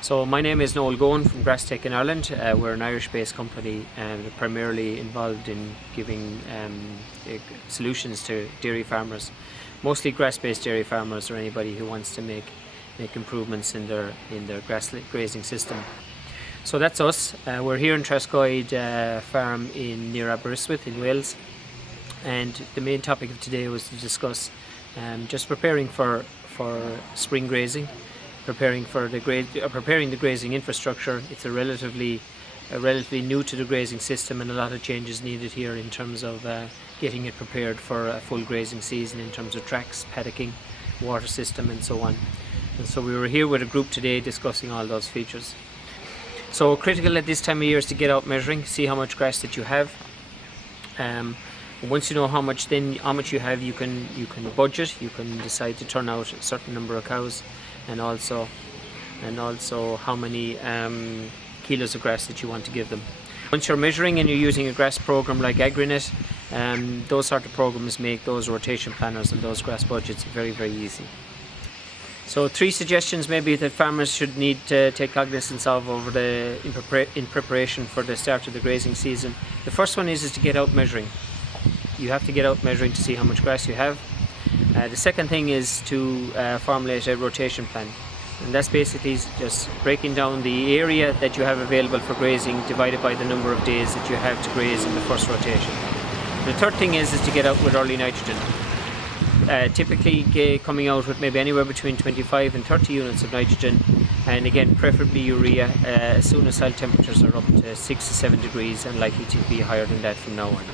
So my name is Noel Gowan from GrassTech in Ireland. We're an Irish-based company primarily involved in giving solutions to dairy farmers, mostly grass-based dairy farmers or anybody who wants to make improvements in their grass grazing system. So that's us. We're here in Trascoid farm near Aberystwyth in Wales, and the main topic of today was to discuss just preparing for spring grazing. Preparing the grazing infrastructure. It's relatively new to the grazing system, and a lot of changes needed here in terms of getting it prepared for a full grazing season in terms of tracks, paddocking, water system and so on. And so we were here with a group today discussing all those features. So critical at this time of year is to get out measuring, see how much grass that you have. Once you know how much you have, you can budget. You can decide to turn out a certain number of cows, and also how many kilos of grass that you want to give them. Once you're measuring and you're using a grass program like Agrinet, those sort of programs make those rotation planners and those grass budgets very, very easy. So 3 suggestions maybe that farmers should need to take cognizance of in preparation for the start of the grazing season. The first one is to get out measuring. You have to get out measuring to see how much grass you have. The second thing is to formulate a rotation plan, and that's basically just breaking down the area that you have available for grazing divided by the number of days that you have to graze in the first rotation. The third thing is to get out with early nitrogen. Typically coming out with maybe anywhere between 25 and 30 units of nitrogen, and again preferably urea as soon as soil temperatures are up to 6 to 7 degrees and likely to be higher than that from now on.